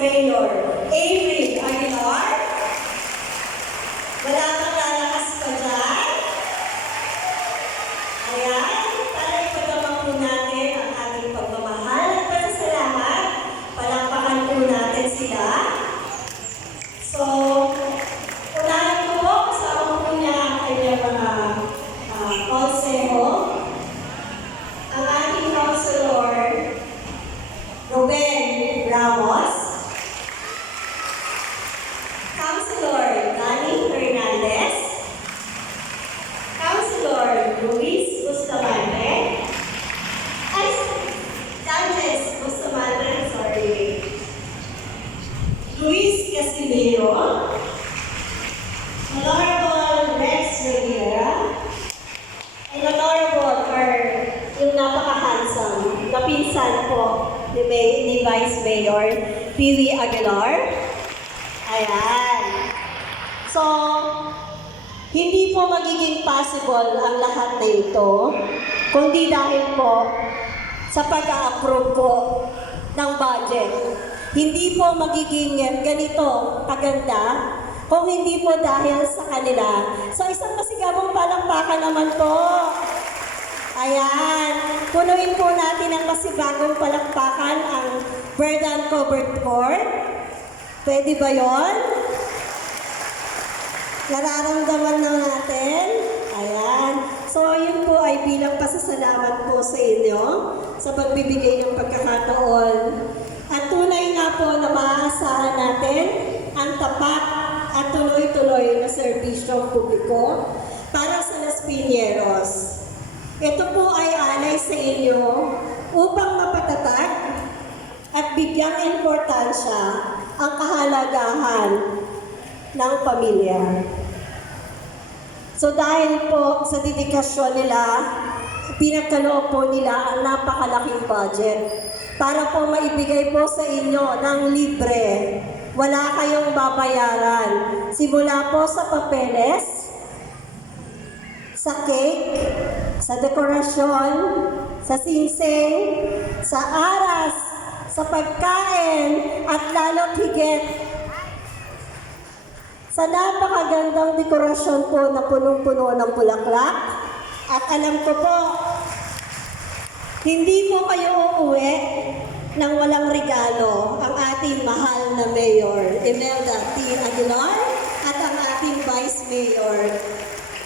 Mayor, Avery Aguilar. Wala kang lalakas pa dyan. Ayan, para ipagawa po natin ang ating pagmamahal at pasasalamat. Palakpakan po natin sila. So, unahin ko po, kasama po niya ang kanyang mga konseho. Ang ating Councilor, Ruben Ramos. Councilor Danny Hernandez. Councilor Luis Bustamante. Ay, Sanchez Bustamante, sorry. Luis Casimiro. Honorable Rex Rivera. And Honorable yung napaka-handsome na pinsan po ni Vice Mayor Pili Aguilar. Ayan. So, hindi po magiging possible ang lahat na ito kundi dahil po sa pag-a-approve po ng budget. Hindi po magiging ganito kaganda kung hindi po dahil sa kanila. So, isang masigabong palakpakan naman po. Ayan, punuin po natin ang masibagong palakpakan ang Verdant Covered Court. Pwede ba yon? Nararamdaman na natin. Ayan. So, yun po ay bilang pasasalamat po sa inyo sa pagbibigay ng pagkakataon. At tunay nga po na maaasahan natin ang tapat at tuloy-tuloy na serbisyong publiko para sa Las Piñeros. Ito po ay alay sa inyo upang mapatatag at bigyang importansya ang kahalagahan ng pamilya. So dahil po sa dedikasyon nila, pinagkaloob po nila ang napakalaking budget para po maibigay po sa inyo ng libre. Wala kayong babayaran. Simula po sa papeles, sa cake, sa dekorasyon, sa singsing, sa aras, sa pagkain, at lalo't higit sa napakagandang dekorasyon po na punong-puno ng bulaklak. At alam ko po, hindi po kayo uuwi nang walang regalo ang ating mahal na Mayor, Imelda T. Aguilar, at ang ating Vice Mayor.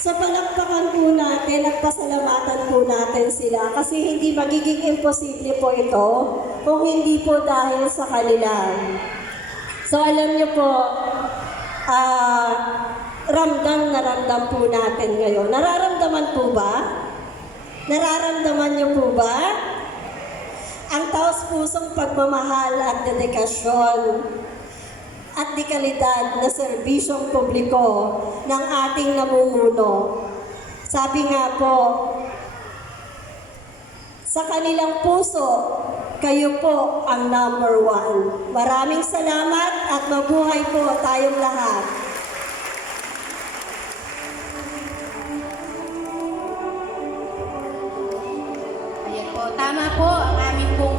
So palakpakan po natin at pasalamatan po natin sila kasi hindi magiging imposible po ito kung hindi po dahil sa kanila. So alam niyo po, ramdam na ramdam po natin ngayon. Nararamdaman po ba? Nararamdaman niyo po ba? Ang taos-pusong pagmamahal at dedikasyon at dekalidad na serbisyong publiko ng ating namumuno. Sabi nga po, sa kanilang puso, kayo po ang number 1. Maraming salamat at mabuhay po tayong lahat. Ayan po, tama po ang aming pong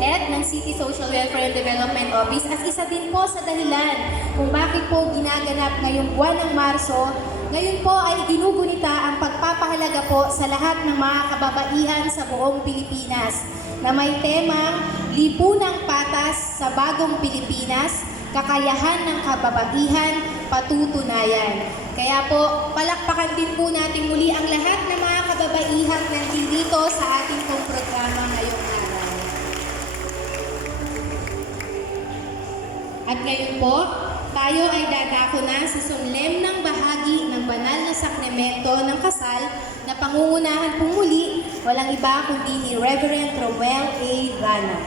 head ng City Social Welfare and Development Office at isa din po sa dahilan kung bakit po ginaganap ngayong buwan ng Marso. Ngayon po ay ginugunita ang pagpapahalaga po sa lahat ng mga kababaihan sa buong Pilipinas na may temang Lipunang Patas sa Bagong Pilipinas, Kakayahan ng Kababaihan, Patutunayan. Kaya po, palakpakan din po natin muli ang lahat ng mga kababaihan na nandito sa ating pong programa ngayong araw. At ngayon po, tayo ay dadako na sa solemnang bahagi ng banal na sakramento ng kasal na pangungunahan pong muli, walang iba kundi ni Reverend Romel A. Rana.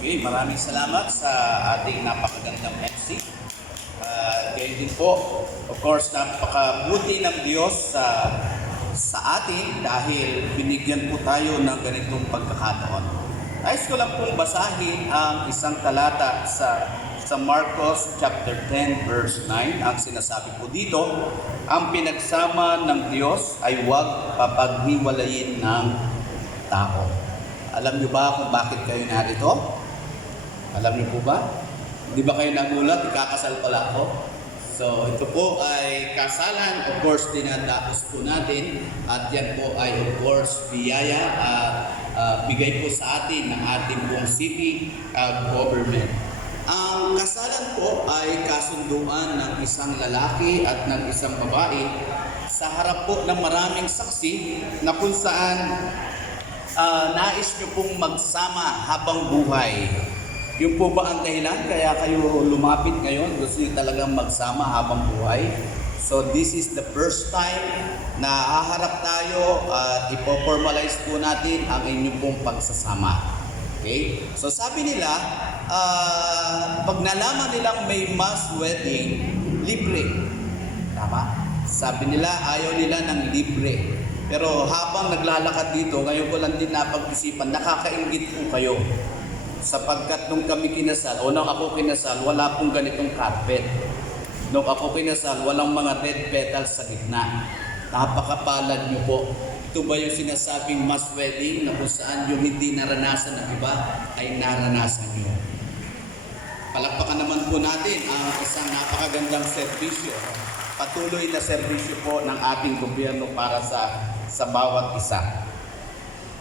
Okay, maraming salamat sa ating napakagandang MC. Gayon din po, of course, napakabuti ng Diyos sa atin dahil binigyan po tayo ng ganitong pagkakataon. Nais ko lang pong basahin ang isang talata sa Marcos chapter 10 verse 9. Ang sinasabi po dito, ang pinagsama ng Diyos ay huwag papaghiwalayin ng tao. Alam niyo ba kung bakit kayo narito? Alam niyo po ba? Di ba kayo nagulat? Ikakasal pala ako. So ito po ay kasalan, of course dinatapos po natin at yan po ay of course biyaya at bigay po sa atin ng ating buong city government. Ang kasalan po ay kasunduan ng isang lalaki at ng isang babae sa harap po ng maraming saksi na kung saan nais nyo pong magsama habang buhay. Yung po ba ang dahilan kaya kayo lumapit ngayon? Gusto nyo talagang magsama habang buhay? So this is the first time na haharap tayo at ipoformalize po natin ang inyong pong pagsasama. Okay? So sabi nila, pag nalaman nilang may mass wedding, libre. Tama? Sabi nila, ayaw nila ng libre. Pero habang naglalakad dito, ngayon ko lang din napag-isipan, nakakaingit po kayo. Sapagkat nung kami kinasal, o nung ako kinasal, wala pong ganitong carpet. Nung ako kinasal, walang mga red petals sa gitna. Napakapalad niyo po. Ito ba yung sinasabing mass wedding na kung saan yung hindi naranasan ng iba ay naranasan niyo? Palakpakan naman po natin ang isang napakagandang serbisyo. Patuloy na serbisyo po ng ating gobyerno para sa bawat isa.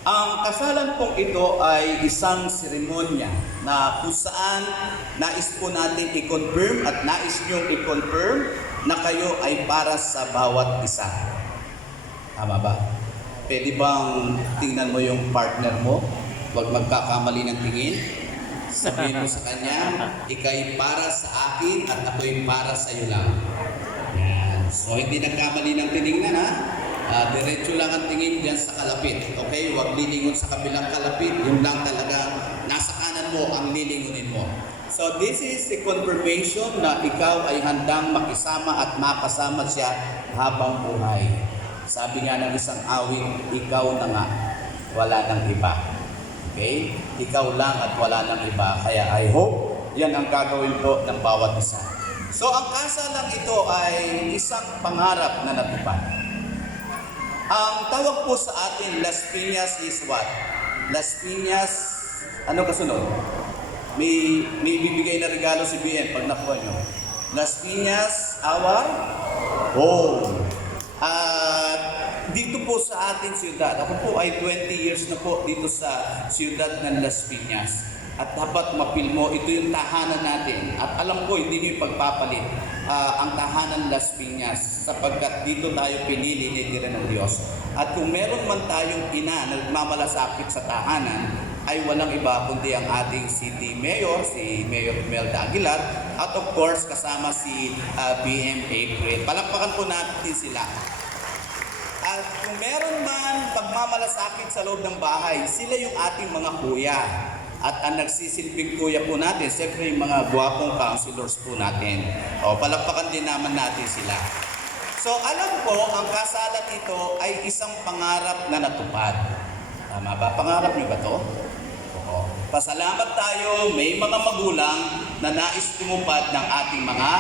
Ang kasalan pong ito ay isang seremonya na kung saan nais po natin i-confirm at nais niyong i-confirm na kayo ay para sa bawat isa. Tama ba? Pwede bang tingnan mo yung partner mo? Huwag magkakamali ng tingin. Sabihin mo sa kanya, ika'y para sa akin at ako'y para sa iyo lang. Yan. So hindi nagkamali ng tinignan ha. Diretso lang ang tingin dyan sa kalapit. Okay? Huwag lilingon sa kabilang kalapit. Yun lang talaga nasa kanan mo ang lilingunin mo. So this is a confirmation na ikaw ay handang makisama at makasama siya habang buhay. Sabi nga ng isang awit, ikaw na nga, wala nang iba. Okay? Ikaw lang at wala nang iba. Kaya I hope yan ang gagawin po ng bawat isa. So ang kasalan ito ay isang pangarap na natupad. Ang tawag po sa atin, Las Piñas is what? Las Piñas, ano kasunod? May bibigay na regalo si BN pag nakuha nyo. Las Piñas, our home. At dito po sa ating siyudad, ako po ay 20 years na po dito sa siyudad ng Las Piñas. At dapat mapil mo, ito yung tahanan natin. At alam ko, hindi nyo pagpapalit ang tahanan Las Piñas sapagkat dito tayo pinili ni Tira ng Diyos. At kung meron man tayong ina na nagmamalasakit sa tahanan, ay walang iba kundi ang ating city mayor, si Mayor Imelda Aguilar, at of course kasama si BM April. Palakpakan po natin sila. At kung meron man pagmamalasakit sa loob ng bahay, sila yung ating mga kuya. At ang nagsisilbing kuya po natin, siyempre yung mga guwapong counselors po natin. O, palakpakan din naman natin sila. So, alam ko, ang kasalan ito ay isang pangarap na natupad. Tama ba? Pangarap niyo ba ito? Oo. Pasalamat tayo, may mga magulang na nais tumupad ng ating mga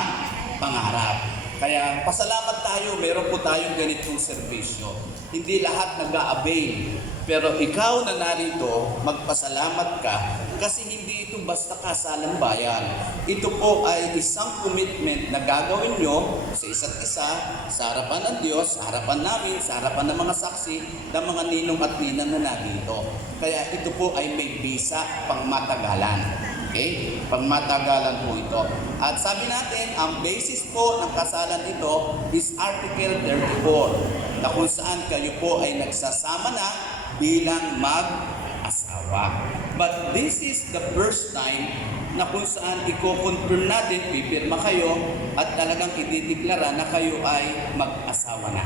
pangarap. Kaya pasalamat tayo, meron po tayong ganitong serbisyo. Hindi lahat nag-a-avail. Pero ikaw na narito, magpasalamat ka kasi hindi ito basta kasalang bayan. Ito po ay isang commitment na gagawin nyo sa isa't isa, sa harapan ng Diyos, sa harapan namin, sa harapan ng mga saksi, ng mga ninong at ninang na narito. Kaya ito po ay may bisa pangmatagalan. Okay? Pangmatagalan po ito. At sabi natin, ang basis po ng kasalan ito is Article 34 na kung saan kayo po ay nagsasama na bilang mag-asawa. But this is the first time na kung saan i-confirm natin, pipirma kayo at talagang idideklara na kayo ay mag-asawa na.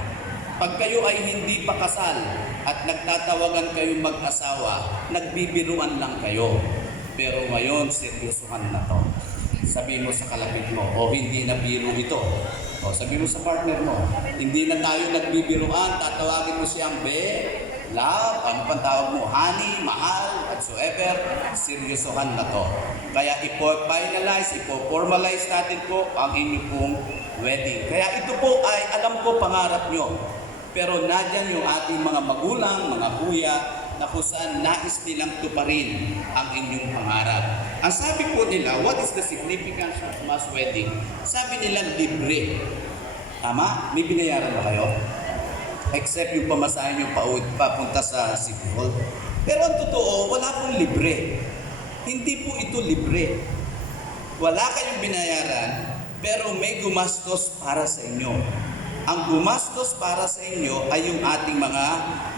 Pag kayo ay hindi pa kasal at nagtatawagan kayo mag-asawa, nagbibiruan lang kayo. Pero ngayon, seryosohan na to. Sabi mo sa kalapit mo, o hindi na biro ito. O sabi mo sa partner mo, hindi na tayo nagbibiruan, tatawagin mo siyang love, ano pang tawag mo, honey, mahal, whatsoever, seryosohan na to. Kaya ipo-finalize, ipo-formalize natin po ang inyong pong wedding. Kaya ito po ay, alam ko, pangarap nyo. Pero nadyan yung ating mga magulang, mga kuya, na kung saan nais nilang tuparin ang inyong pangarap. Ang sabi po nila, what is the significance of mass wedding? Sabi nila, libre. Tama? May binayaran ba kayo? Except yung pamasahin yung papunta sa City Hall. Pero ang totoo, wala pong libre. Hindi po ito libre. Wala kayong binayaran, pero may gumastos para sa inyo. Ang gumastos para sa inyo ay yung ating mga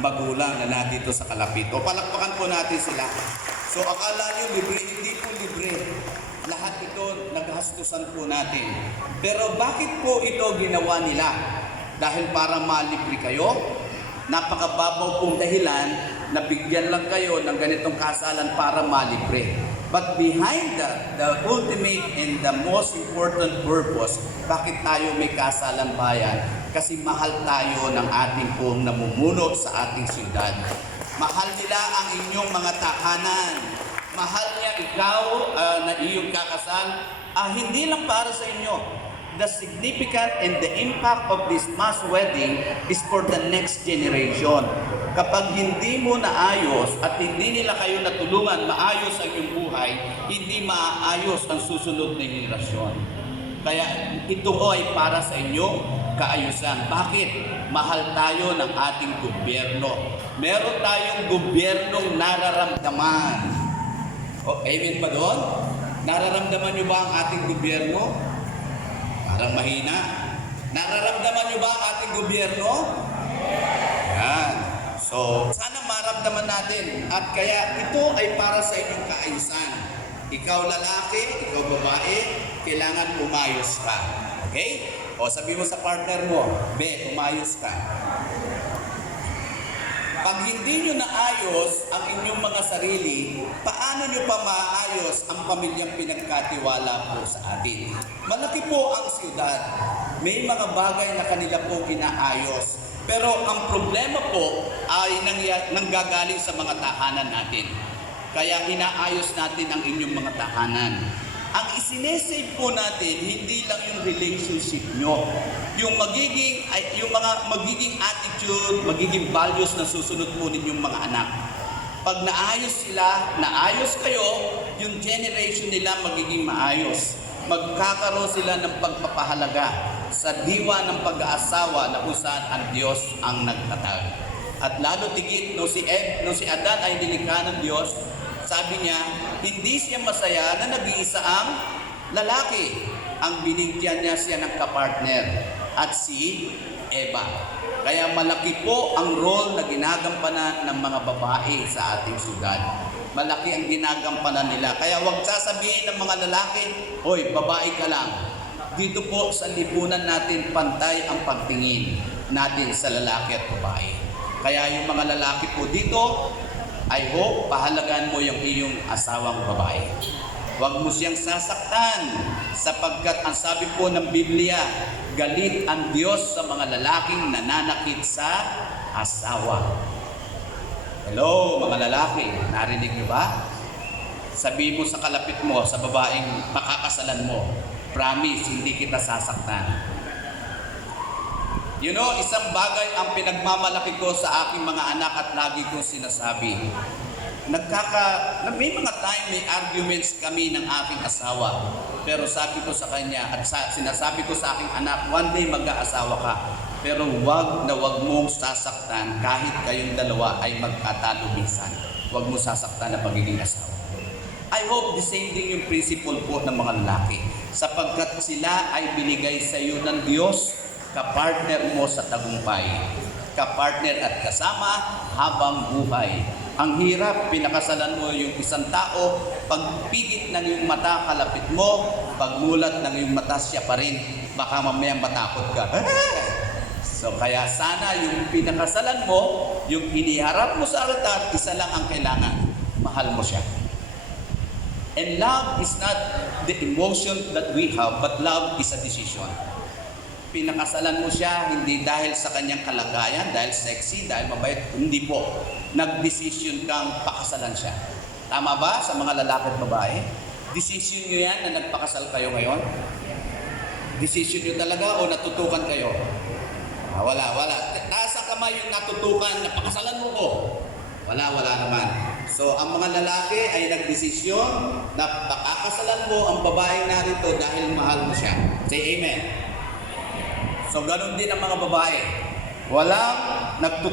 magulang na nandito sa kalapit. O palakpakan po natin sila. So akala nyo libre, hindi po libre. Lahat ito naghastusan po natin. Pero bakit po ito ginawa nila? Dahil para malibre kayo? Napakababaw pong dahilan na bigyan lang kayo ng ganitong kasalan para malibre. But behind that, the ultimate and the most important purpose, bakit tayo may kasalang bayan? Kasi mahal tayo ng ating pong namumuno sa ating siyudad. Mahal nila ang inyong mga tahanan. Mahal niya ikaw na iyong kakasal. Hindi lang para sa inyo. The significance and the impact of this mass wedding is for the next generation. Kapag hindi mo naayos at hindi nila kayo natulungan maayos ang iyong buhay, hindi maayos ang susunod na henerasyon. Kaya ito ay para sa inyo kaayusan. Bakit? Mahal tayo ng ating gobyerno. Meron tayong gobyernong nararamdaman. Amen ba doon? Nararamdaman nyo ba ang ating gobyerno? Parang mahina. Nararamdaman nyo ba ang ating gobyerno? Yan. So, sana maramdaman natin. At kaya ito ay para sa inyong kaayusan. Ikaw lalaki, ikaw babae, kailangan umayos ka. Okay? O sabi mo sa partner mo, be, umayos ka. Pag hindi nyo naayos ang inyong mga sarili, paano nyo pa maayos ang pamilyang pinagkatiwala po sa atin? Malaki po ang siyudad. May mga bagay na kanila po inaayos. Pero ang problema po ay nanggagaling sa mga tahanan natin. Kaya inaayos natin ang inyong mga tahanan. Ang isinesave po natin, hindi lang yung relationship nyo. Yung mga magiging attitude, magiging values na susunod po ninyong mga anak. Pag naayos sila, naayos kayo, yung generation nila magiging maayos. Magkakaroon sila ng pagpapahalaga sa diwa ng pag-aasawa na kung saan ang Diyos ang nagtatag. At lalo tigit, no si Adan ay nilikha ng Diyos, sabi niya, hindi siya masaya na nag-iisa ang lalaki. Ang binigyan niya siya ng kapartner at si Eva. Kaya malaki po ang role na ginagampanan ng mga babae sa ating siyudad. Malaki ang ginagampanan nila. Kaya huwag sasabihin ng mga lalaki, hoy, babae ka lang. Dito po sa lipunan natin, pantay ang pagtingin natin sa lalaki at babae. Kaya yung mga lalaki po dito, I hope pahalagaan mo yung iyong asawang babae. Huwag mo siyang sasaktan sapagkat ang sabi po ng Biblia, galit ang Diyos sa mga lalaking nananakit sa asawa. Hello mga lalaki, narinig niyo ba? Sabi mo sa kalapit mo, sa babaeng makakasalan mo, promise, hindi kita sasaktan. You know, isang bagay ang pinagmamalaki ko sa aking mga anak at lagi kong sinasabi. May mga time, may arguments kami ng aking asawa. Pero sabi ko sa kanya at sinasabi ko sa aking anak, one day mag-aasawa ka. Pero wag na wag mong sasaktan kahit kayong dalawa ay magkatalubisan. Wag mo sasaktan na pagiging asawa. I hope the same thing yung principle po ng mga lalaki. Sapagkat sila ay binigay sa iyo ng Diyos, kapartner mo sa tagumpay, kapartner at kasama habang buhay. Ang hirap, pinakasalan mo yung isang tao, pagpigit ng iyong mata, kalapit mo, pagmulat ng iyong mata, siya pa rin, baka mamayang matakot ka. So kaya sana yung pinakasalan mo, yung iniharap mo sa altar, isa lang ang kailangan, mahal mo siya. And love is not the emotion that we have, but love is a decision. Pinakasalan mo siya hindi dahil sa kanyang kalagayan, dahil sexy, dahil mabait, hindi po. Nag-decision kang pakasalan siya. Tama ba sa mga lalaki at babae? Decision nyo yan na nagpakasal kayo ngayon? Decision nyo talaga o natutukan kayo? Wala. Taas ang kamay yung natutukan na pakasalan mo ko. Wala naman. So, ang mga lalaki ay nagdesisyon na pakakasalan mo ang babaeng narito dahil mahal mo siya. Say amen. So, ganun din ang mga babae. Walang